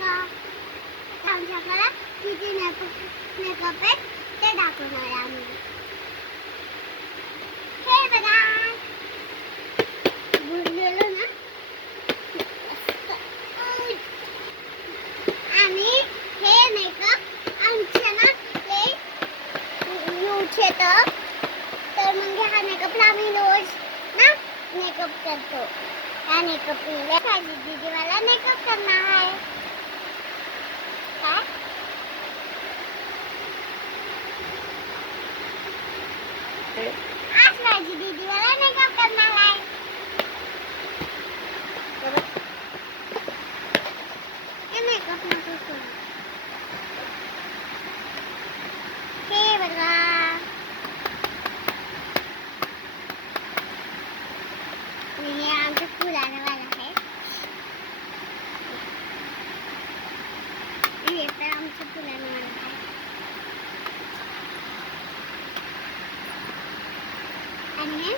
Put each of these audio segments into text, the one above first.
बघा आमच्याकडे किती मेकअप आहे ते दाखवणार आहे आम्ही. हे बघा बुडलेलं ना आणि हे मेकअप आमच्या ना ते यूज येतं तर मग हा मेकअप आम्ही रोज ना मेकअप करतो. या मेकअप माझी दीदी मला मेकअप करणार आहे. काय आज माझी दीदी मला मेकअप करणार आहे. हे मेकअप नको करू. हे बघा हे आमचं फुलानं वाला आहे. हे तर आमचं फुलानं वाला आहे. आणि हे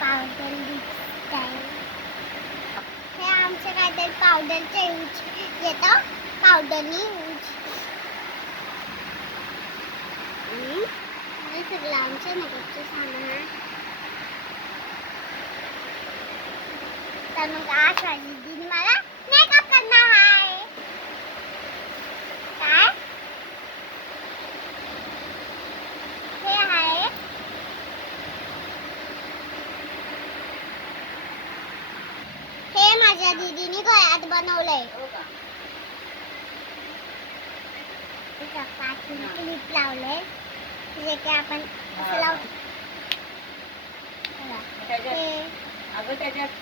पावडर लिपस्टिक आहे. हे आमचं काहीतरी पावडरचं यूज येतं पावडरनी यूज आणि हे सगळं आमच्या मेकअपचं सामान आहे. तर मग आज माझी दीदी मला मेकअप करणार आहे. काय हे आहे हे माझ्या दीदीने घरात बनवलंय. क्लिप लावलंय जे की आपण असं लावतो. अगं त्याच्यात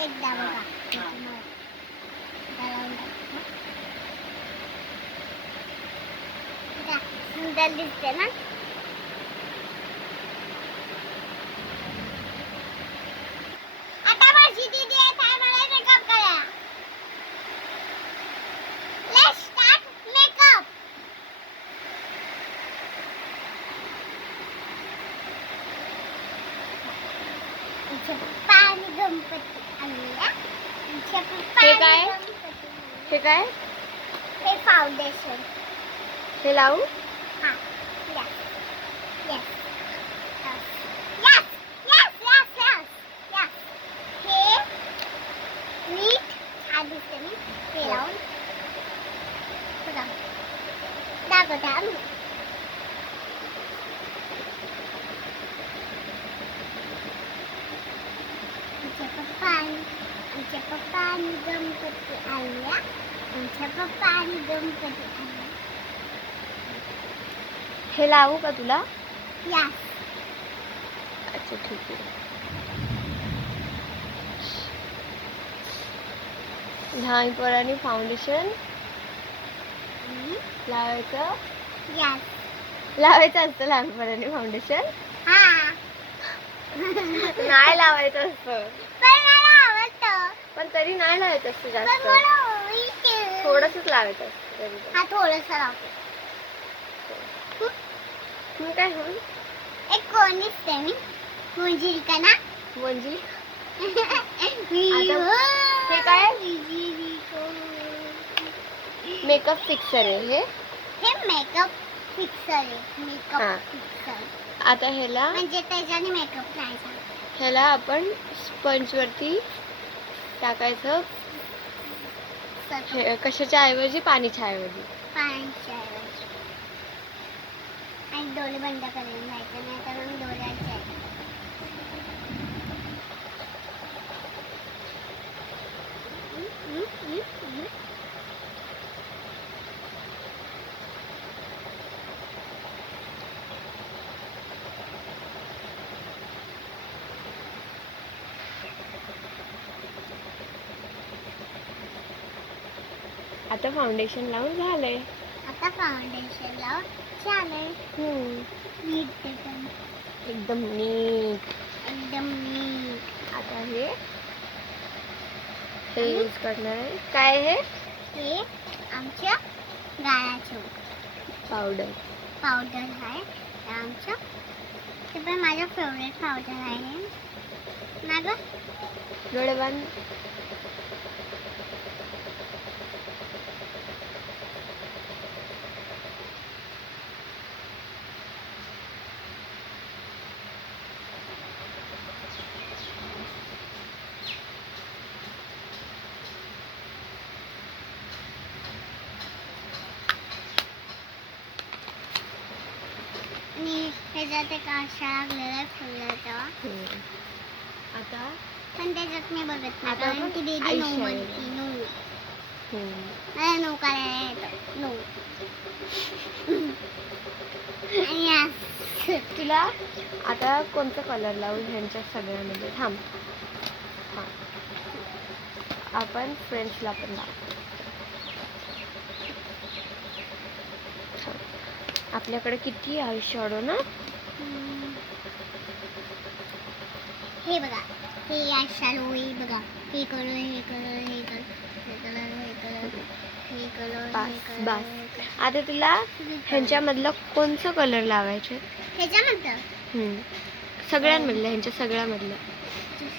एकदा बघा सुंदर दिसते ना. आता माझी दीदी येत आहे मला मेकअप करायला. Let's start makeup. आमच्या पप्पा आणि गणपती आणूया. आमच्या पप्पा हे आणि काय? गणपती हे काय? हे फाउंडेशन. हे लावू? हा yes yes yes yes yes yes yes हे नीट छान दिसते ना हे लावून बघा दाखवते आम्ही. आमच्या पप्पा आणि गणपती आणल्या. आमच्या पप्पा आणि गणपती आणल्या. हे लावू का तुला? Yes. अच्छा ठीक आहे. लहान पोरांनी फाउंडेशन लावायचं. Yes. लावायचं असतं लहान पोरांनी फाउंडेशन. हा. नाही लावायचं असतं. पण मला आवडतं. पण तरी नाही लावायचं असतं पण जास्त. मला आवडतं. थोडंसंच लावायचं असतं तरी पण. हा थोडंसं लावते. मग काय होईल? एक कोण दिसते मी मुंजील का ना म्हणजे आता हे काय? मेकअप फिक्सर आहे हे. हे मेकअप फिक्सर आहे. हा. मेकअप फिक्सर आता ह्याला म्हणजे त्याच्याने मेकअप करायचा. ह्याला आपण स्पंज वरती टाकायचं. कशाच्या ऐवजी? पाणीच्या ऐवजी. पाण्याच्या ऐवजी आणि डोळे बंद करून जायचं नाही तर मग डोळ्याचे आता फाउंडेशन लावून झालंय. आता फाउंडेशन लावून झालंय. नीट एकदम एकदम नीट. एकदम नीट. आता हे यूज करणार आहे. काय हे? हे आमच्या गाळाचं पावडर. पावडर आहे आमचं. ते पण माझं फेवरेट पावडर आहे ना गं. डोळे बंद. त्याच्यात एक आशा लागलेला आहे फुलाचा. आता पण त्याच्यात मी बघत नाही आता कारण आपण की दीदी आई नो शाळेला. म्हणती नो. मला नो करायला येतं नो. आणि असं. तुला आता कोणता कलर लावू ह्यांच्या सगळ्यामध्ये? थांब. आपण फ्रेंड्सला पण लावू. आपल्याकडे किती आय शॅडो ना? हे बघा हे आशा हे बघा हे कलर हे कलर हे कलर हे कलर हे कलर हे कलर बस बस. आता तुला ह्यांच्यामधलं कोणचं कलर लावायचे? ह्याच्यानंतर सगळ्यांमधलं, ह्यांच्या सगळ्यामधलं.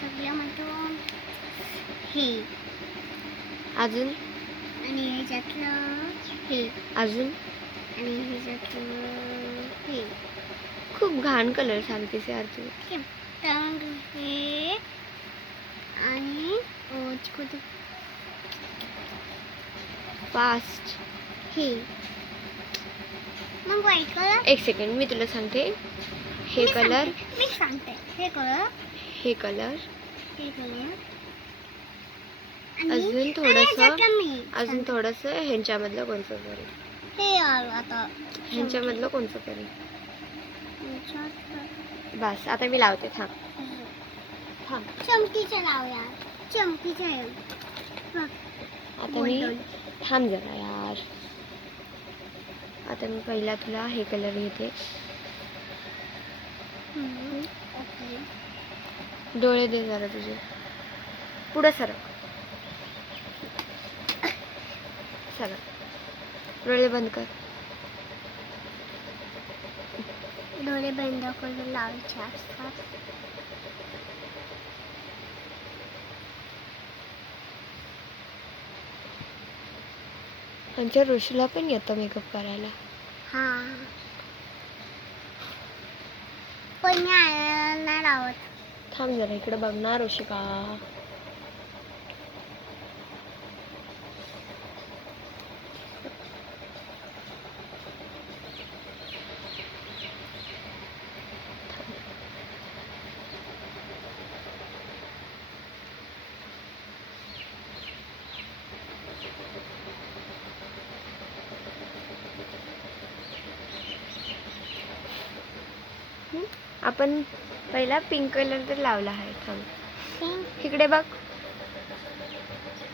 सगळ्यामधून हे अजून आणि ह्याच्यातलं हे अजून आणि ह्याच्यातलं हे. खूप घाण कलर सांगतेस यार तू. तर हे आणि फास्ट. हे मग व्हाईट कलर. एक सेकंड मी तुला सांगते. हे कलर, मी सांगते हे कलर हे कलर, हे कलर अजून थोडंसं ह्यांच्यामधलं कोणतं करेल? हे आता ह्यांच्यामधलं कोणतं करेल? ह्याच्यात बस आता मी लावते. थांब. चमकीच्या लावूया चमकीच्या. आता मी थांब जरा यार. आता मी पहिला तुला हे कलर घेते. डोळे दे जरा तुझे. पुढं सरक. डोळे बंद कर. डोळे बंद करून लावायचे असतात. आमच्या ऋषीला पण येतं मेकअप करायला. हा पण मी आयलाइनर नाही लावत. थांब जरा इकडे बघणार ऋषिका. आपण पहिला पिंक कलर तर लावला आहे. थांब इकडे बघ.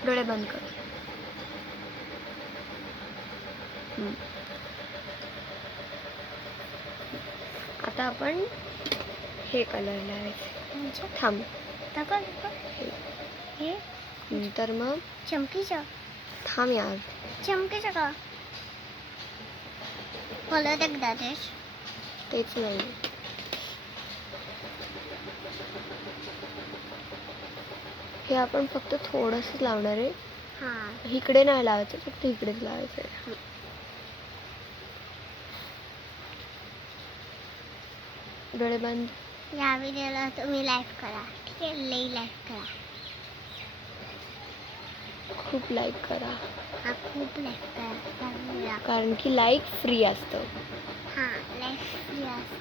डोळे बंद कर. आता आपण हे कलर लावायचे. थांब. हे नंतर मग चमकीचं. थांब यार. चमकीचं का परत एकदा तेच नाही. हे आपण फक्त थोडंसं लावणार आहे. हां इकडे नाही लावायचं, फक्त इकडेच लावायचं. डोळे बंद. या व्हिडिओला तुम्ही लाईक करा. ठीक आहे लई लाईक करा. खूप लाईक करा. हा खूप लाईक करा. कारण की लाईक फ्री असतं. हां लाईक फ्री असतं.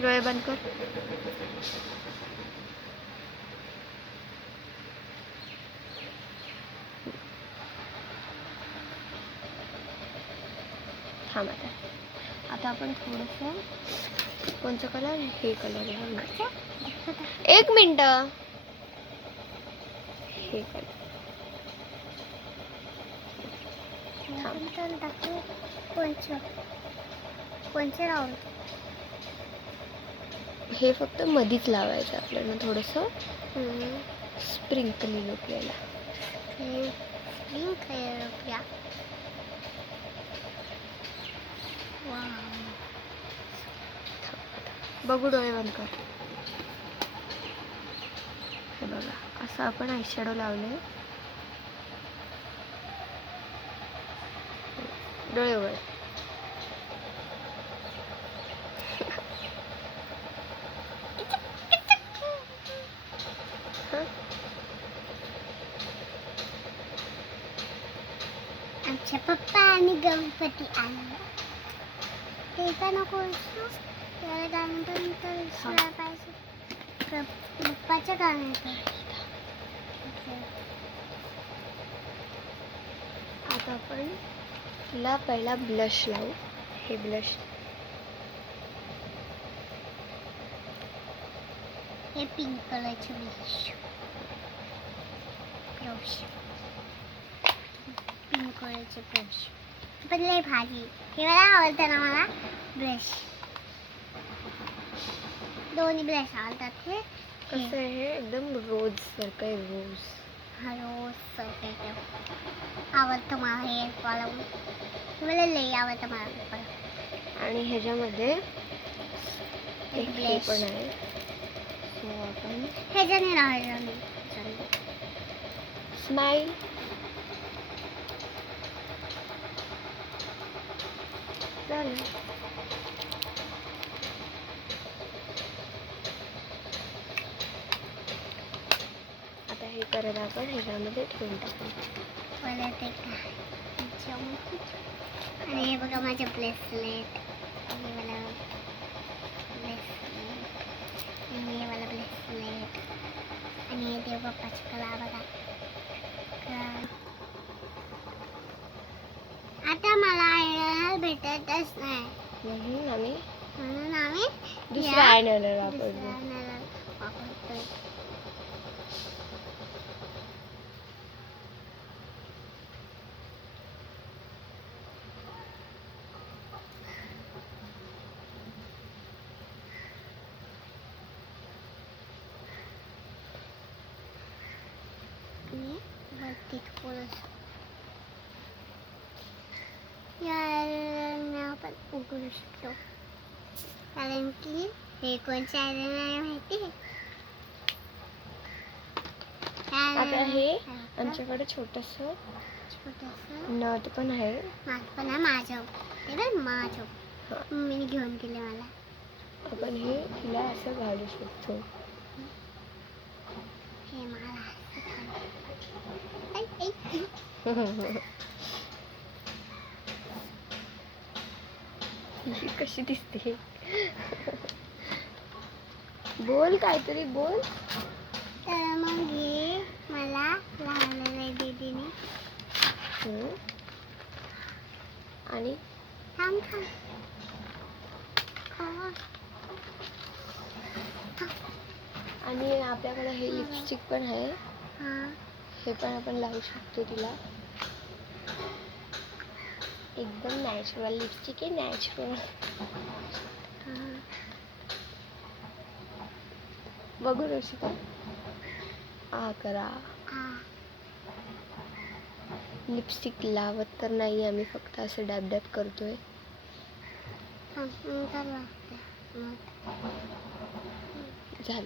डोळे बंद कर. थांब आता आपण थोडंसं कोणचं कलर? हे कलर लावणार. एक मिनिट. हे कलर कोणचं लावू? हे फक्त मधीच लावायचं आपल्याला थोडंसं स्प्रिंकलिंग आपल्याला. बघू डोळे बंद कर. हे बघा असं आपण आयशॅडो लावले. डोळे उघड. आमचे पप्पा आणि गणपती आले. ते का नको असतो त्याला गाण्यापर्यंत विसरायला पाहिजे. पप्पाच्या गाण्याचं. आता आपण तिला पहिला ब्लश लावू. हे ब्लश हे पिंक कलरचे ब्रश. पिंक कलरचे ब्रश पण लय भारी. हे मला आवडतं ना मला ब्रश. दोन्ही ब्रश आवडतात. हे कसं आहे हे एकदम रोज सारखं आहे. रोज हा रोज आवडतं मला. हे मला लय आवडतं मला. आणि ह्याच्यामध्ये एक हे ब्लश पण आहे. सो आपण ह्याच्याने राहायचं स्माइल. झालं. आता हे करत आपण ह्याच्यामध्ये ठेवून टाकू. परत एक आणि हे बघा माझं ब्रेसलेट. हे मला ब्रेसलेट. हे मला ब्रेसलेट. आणि हे देव बाप्पाची कला बघा. आता मला आयडल भेटतच नाही म्हणून आम्ही दुसरा आयलाइनर वापरतो. वापरतोय. वरती थोडंसं याला आपण उघडू शकतो कारण की हे कोणच्या आयलाइनर माहिती. आता हे आमच्याकडे छोटंसं नट पण आहे. पण आहे माझं. हे बघ माझं मम्मीने घेऊन दिले मला. आपण हे तिला असं घालू शकतो. हे मला ही कशी दिसते. बोल काहीतरी बोल. तर मग हे मला लावलेलं दीदीने. आणि थांब. आणि आपल्याकडे हे लिपस्टिक पण आहे. हे पण आपण लावू शकतो तिला. एकदम नॅचरल लिपस्टिक आहे. नॅचरल. बघू रशिका. करा. लिपस्टिक लावत तर नाही आम्ही, फक्त असं डॅब डॅब करतोय. झालं.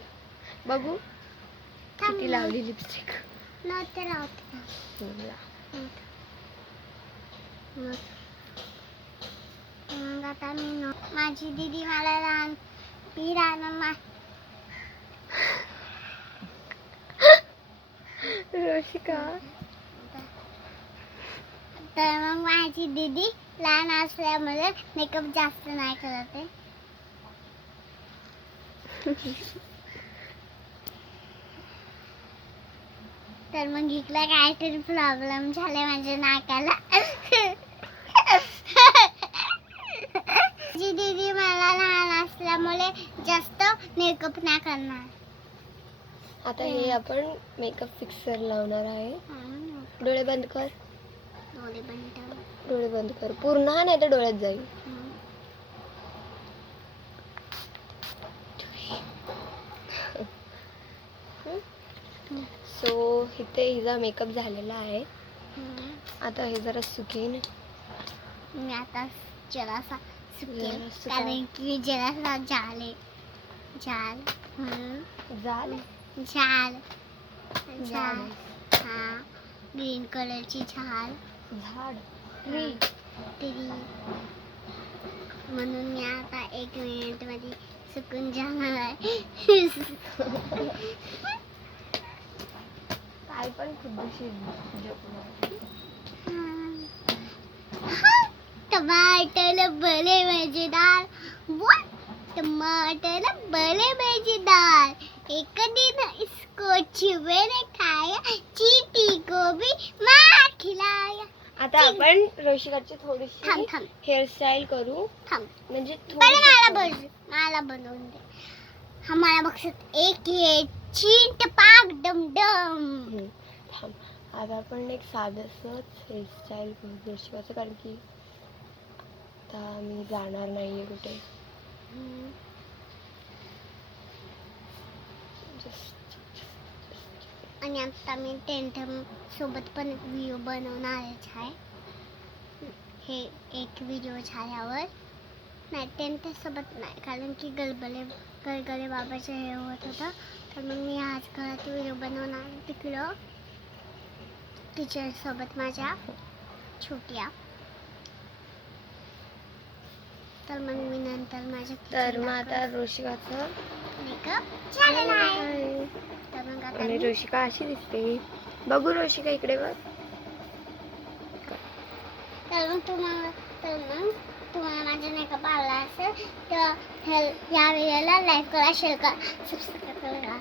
बघू किती लावली लिपस्टिक. आता माझी दीदी मला लहान रशिका. तर मग माझी दीदी लहान असल्यामुळे मेकअप जास्त नाही करत आहे. तर मग इकडे काहीतरी प्रॉब्लेम झाले माझ्या नाकाला. जी दीदी मला लहान असल्यामुळे जास्त मेकअप नाही करणार. आता हे आपण मेकअप फिक्सर लावणार आहे. डोळे बंद कर. डोळे बंद कर पूर्ण, नाही तर डोळ्यात जाईल. सो इथे हिचा मेकअप झालेला आहे. आता हे जरा सुकेन. मी आता जरासा सुकेन सुका. कारण की जरासा झाल हा ग्रीन कलरची झाड ट्री. म्हणून मी आता 1 मिनिट मध्ये सुकून जाणार आहे. काय पण खुद्दशी. टमाटर बड़े मजेदार, बोल टमाटर बड़े मजेदार। एक दिन इसको चूहे ने खाया, चींटी को भी मार खिलाया। आता आपण रोशिकाची थोडीशी थांब थांब हेअरस्टाईल करू, थांब, म्हणजे मला बनवून दे. हा मला बघत एक हे चींट पाक डम डम. थांब. आता आपण एक साधंसंच हेअरस्टाईल करू रोशिकाचं, कारण की आता मी जाणार नाहीये कुठे. आणि आता मी टेंट सोबत पण व्हिडिओ बनवणारच आहे. हे एक व्हिडिओ झाल्यावर नाही, टेंट सोबत नाही, कारण की गलगले बाबाचं हे होत होतं. तर मग मी आज घरात व्हिडिओ बनवणार तिकडं टीचर सोबत माझ्या छोट्या. तर मग मी नंतर माझ्या तर मग आता रोशिकाचं मेकअप झालेला आहे. तर मग आता आणि रोशिका अशी दिसते. बघू रोशिका इकडे बघ. तर मग तुम्हाला माझा मेकअप आवडला असेल तर या व्हिडिओला लाईक करा, शेअर करा, सबस्क्राईब करा.